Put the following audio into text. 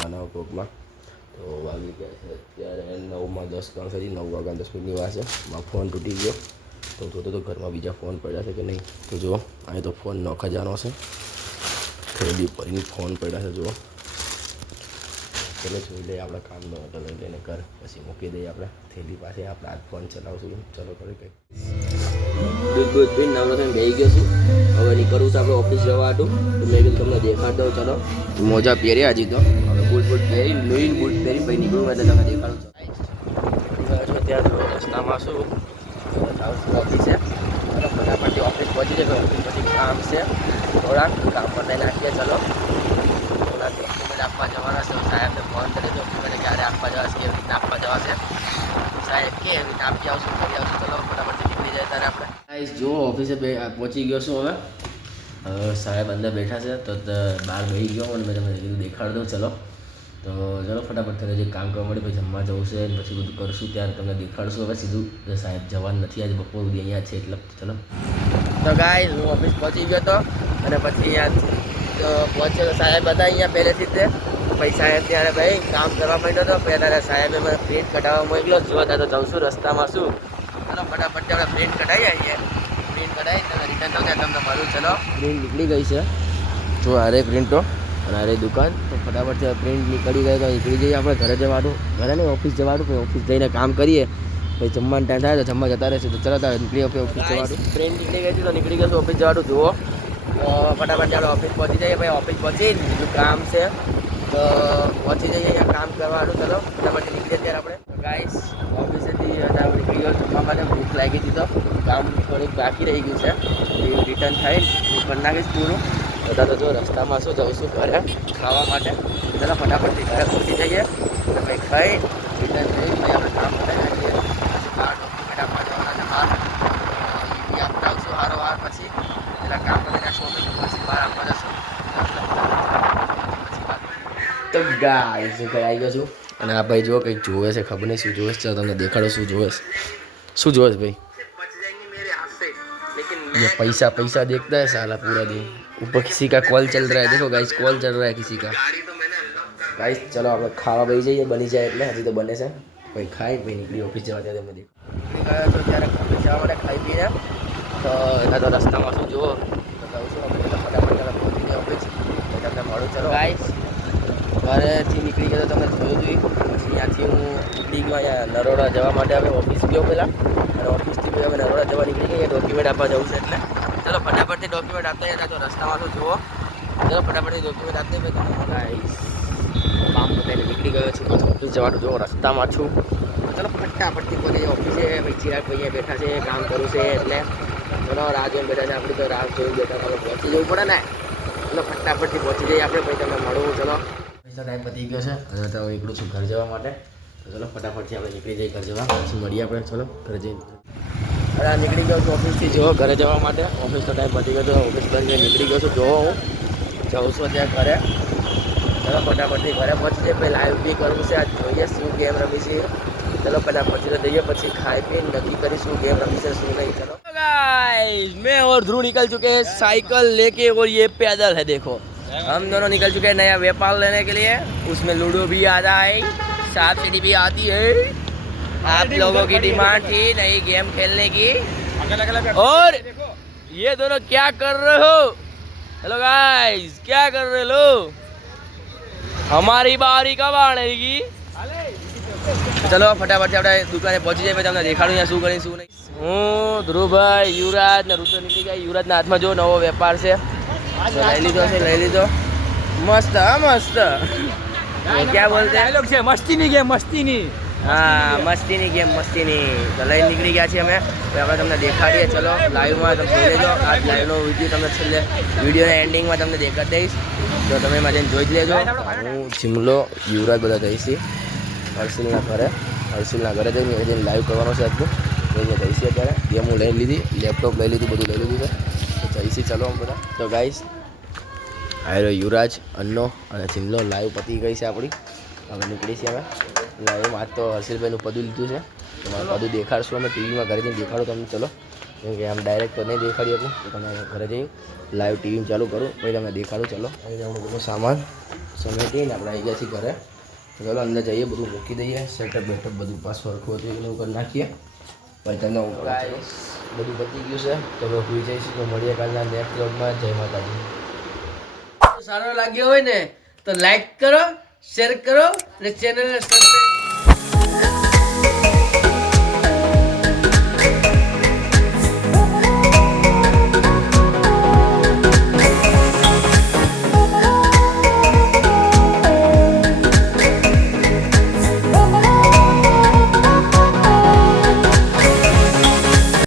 બનાવો કોકમાં તો વાગી ગયા છે અત્યારે 9:10 સુધી 9 વાગ્યા 10 મિનિટની વાર છે. મારો ફોન તૂટી ગયો તો જોતો તો ઘરમાં બીજા ફોન પડ્યા છે કે નહીં. તો જુઓ અહીં તો ફોન નો ખજાનો છે, થેલી ભરીને ફોન પડ્યા છે. જુઓ ચલો જોઈ લઈએ આપણે કામનો ઓર્ડર લઈ લઈને કર પછી મૂકી દઈએ આપણે થેલી પાસે. આપણે આ ફોન ચલાવશું. ચલો કરી કંઈ દૂધ પીને નવરો થઈને બેસી ગયો છું. હવે નીકળવું છે આપણે ઓફિસ જવા હતું. તો મેં કીધું તમને દેખાડ દઉં. ચલો મોજા પહેર્યા હજી તો હવે બૂટ પહેરી લોહીને બૂટ પહેરી પછી નીકળવું એટલે તમે દેખાડું છો. ત્યાં જો રસ્તામાં શું ઓફિસ છે. ચલો ફટાફટથી ઓફિસ પહોંચી જાય. ઓફિસ પછી કામ છે થોડાક કામ પર લઈને નાખીએ. ચલો થોડા ડોક્યુમેન્ટ આપવા જવાના છે. સાહેબને ફોન કરી ડોક્યુમેન્ટ ક્યારે આપવા જવા છે, કેવી રીતે આપવા જવા છે. સાહેબ કે એવી રીતે આપી આવશું કરી આવશું. ચલો ફટાફટથી નીકળી જાય ત્યારે આપણે જો ઓફિસે પહોંચી ગયો છું. હવે સાહેબ અંદર બેઠા છે તો બહાર બેસી ગયો અને મેં તમને કીધું દેખાડ દઉં. ચલો તો ચલો ફટાફટ થઈને જે કામ કરવા મળે પછી જમવા જવું છે અને પછી બધું કરશું ત્યારે તમને દેખાડશું. હવે સીધું સાહેબ જવાનું નથી આજે બપોર સુધી અહીંયા છે એટલે ચલો. તો ગાઈસ હું ઓફિસ પહોંચી ગયો હતો અને પછી અહીંયા પહોંચ્યો તો સાહેબ હતા અહીંયા પહેલેથી જ. પછી સાહેબ ત્યારે ભાઈ કામ કરવા માંડ્યો હતો. પહેલાં સાહેબે મને પ્રિન્ટ કઢાવવા મોકલ્યો. જોતા તો જઉં છું રસ્તામાં શું. ચલો ફટાફટ આપણે પ્રિન્ટ કઢાવી આવીએ. પ્રિન્ટ કઢાવી તમે રિટર્ન તો ત્યાં તમને મળું. ચલો પ્રિન્ટ નીકળી ગઈ છે. જો અરે પ્રિન્ટો અને અરે દુકાન. તો ફટાફટ પ્રિન્ટ નીકળી ગઈ તો નીકળી જઈએ આપણે ઘરે જવાનું. ઘરે નહીં ઓફિસ જવાનું. પછી ઓફિસ જઈને કામ કરીએ પછી જમવાનો ટાઈમ થાય તો જમવા જતા રહેશે. તો ચલો તારે નીકળી ઓફિસ જવાનું. પ્રિન્ટ નીકળી ગઈ હતી તો નીકળી ગયો ઓફિસ જવાનું. જુઓ તો ફટાફટ ચાલો ઓફિસ પહોંચી જઈએ. ભાઈ ઓફિસ પહોંચી બીજું કામ છે તો પહોંચી જઈએ અહીંયા કામ કરવાનું. ચલો ફટાફટ નીકળીએ ત્યારે આપણે ગાઈસ ઓફિસેથી નીકળી ગયો જમવા માટે. ભૂખ લાગી હતી તો કામ થોડીક બાકી રહી ગયું છે. રિટર્ન થઈને હું કરી નાખીશ પૂરું. બધા તો જો રસ્તામાં શું જઉં છું ઘરે ખાવા માટે. ચાલો ફટાફટથી ઘરે પહોંચી જઈએ અને કંઈ ખાઈ રિટર્ન થઈ પછી આપણે કામ કરી નાખીએ. પછી બહાર ડોક્યુમેન્ટ આપવા જવાના છે. બહાર આપતા આવશું સારો વાર પછી એટલે કામ કરી નાખશું. પછી બહાર આપવા જશું. તો ગાઈસ હું ઘરે આવી ગયો છું અને આ ભાઈ જો કંઈક જોવે છે. ખબર નહીં શું જોવે છે. ચાલો તમને દેખાડો શું જોવે છે. શું જોવે છે ભાઈ? ये पैसा पैसा देखता है साला पूरा दिन. ऊपर किसी का कॉल चल रहा है. देखो गाइस कॉल चल रहा है किसी का. गाइस चलो આપણે ખાવા બેસી જઈએ. બની જાય એટલે હજી તો બને છે. ભાઈ ખાઈ ભાઈ નીકળી ઓફિસ જવા ત્યારે તમને દેખો. તો ત્યારે ઓફિસ જવા માટે ખાઈ પીને તો એના તો રસ્તામાં શું જુઓ તો કહું છું અમે તો ફટાફટ ચાલો પહોંચી ગયા ઓફિસ. તમને મળું. ચલો ગાઈસ ઘરેથી નીકળી ગયો તો તમને જોયું હતું. પછી ત્યાંથી હું નીકળી ગયો અહીંયા નરોડા જવા માટે. હવે ઓફિસ ગયો પહેલાં અને ઓફિસથી પછી હવે નરોડા જવા નીકળી ગયા. ડોક્યુમેન્ટ આપવા જવું છે એટલે ચલો ફટાફટથી ડોક્યુમેન્ટ આપતા જતા. તો રસ્તામાં શું જુઓ. ચલો ફટાફટથી ડોક્યુમેન્ટ આપતા ગાઈસ કામ પતાવીને નીકળી ગયો છું. પછી ઓફિસ જવાનું જો રસ્તામાં છું. ચલો ફટાફટથી પહોંચી ઓફિસે. ભાઈ ચિરાગ ભાઈ બેઠા છે કામ કરવું છે એટલે ચલો રાહ જોઈને બેઠા છે. આપણે તો રાહ જોઈને બેઠા આપણે પહોંચી જવું પડે ને. ચલો ફટાફટથી પહોંચી જઈએ આપણે. પછી તમને મળવું. ચલો પૈસા ટાઈમ પતી ગયો છે અને તો એકલું છું ઘર જવા માટે. તો ચલો ફટાફટથી આપણે નીકળી જઈએ ઘર જવા. પછી મળીએ આપણે. ચલો ઘરે જઈને અરે નીકળી ગયો છું ઓફિસથી જો ઘરે જવા માટે. ઓફિસનો ટાઈમ પતી ગયો તો ઓફિસ બંધ નીકળી ગયો છું. જો હું જાઉં છું ત્યાં ઘરે. ચલો ફટાફટથી ઘરે પહોંચી જઈએ. પછી લાઈવ બી કરવું છે. આજ જોઈએ શું ગેમ રમી છે. चलो फटाफट पहुंची तो जइए પછી ખાઈ પીને નક્કી કરીશું गेम रमी से શું नहीं. चलो गाइस मैं और ध्रुव निकल चुके हैं साइकिल लेके और ये पैदल है. देखो हम दोनों निकल चुके हैं नया व्यापार लेने के लिए. उसमें लूडो भी आता है, सांप सीढ़ी भी आती है. आप लोगों की डिमांड थी नई गेम खेलने की और ये दोनों क्या कर रहे हो. हेलो गाइस क्या कर रहे हो. हमारी बारी कब आएगी. चलो फटाफट से આપણે દુકાને પહોંચી જાય પછી તમને દેખાડું અહીંયા શું કરી શું નહીં. હું ધ્રુવભાઈ યુવરાજ ને ઋતુ નીકળી ગયા. યુવરાજના હાથમાં જો નવો વેપાર છે લઈ લીધો છે. લઈ લીધો મસ્ત મસ્ત क्या बोलते हैं लोग છે મસ્તીની ગેમ મસ્તીની. હા મસ્તીની ગેમ મસ્તીની. તો લઈને નીકળી ગયા છીએ અમે. તો આપણે તમને દેખાડીએ. ચલો લાઈવમાં તમે જોઈ લેજો. આ લાઈવનો વિડીયો તમને છેલ્લે વિડીયોના એન્ડિંગમાં તમને દેખાડી દઈશ. તો તમે એમાં જઈને જોઈ જ લેજો. હું જિમલો યુવરાજ બધા જઈશી હર્ષિલના ઘરે જઈને લાઈવ કરવાનો છે આજનું. જઈને જઈશી અત્યારે. ગેમ હું લઈ લીધી, લેપટોપ લઈ લીધું, બધું લઈ લીધું છે. તો જઈશી ચલો આમ બધા. તો ગાઈસ આયરો યુવરાજ અન્નો અને જિમલો લાઈવ પતી ગઈ છે આપણી. હવે નીકળી છીએ અમે લાઈવમાં. આજ તો હર્ષિલભાઈનું પદું લીધું છે. તમારે પદું દેખાડશું અમે ટીવીમાં ઘરે જઈને દેખાડો તમને. ચલો કેમ કે આમ ડાયરેક્ટ તો નહીં દેખાડી શકું તો તમે ઘરે જઈ લાઈવ ટીવી ચાલુ કરું પછી તમને દેખાડું. ચલો અહીં આપણું બધું સામાન સમેટીને આપણે આવી ગયા છીએ ઘરે. ચલો અંદર જઈએ, બધું મૂકી દઈએ, સેટઅપ બેટઅપ બધું પાસવર્ડ ખોટી એનું કરી નાખીએ પછી તમને હું બધું પતી ગયું છે. તો હવે ભૂઈ જઈશું. તો મળીએ કાલના નેક્સ્ટ વ્લોગમાં. જય માતાજી. સારો લાગ્યો હોય ને તો લાઈક કરો, શેર કરો અને ચેનલને સબસ્ક્રાઈબ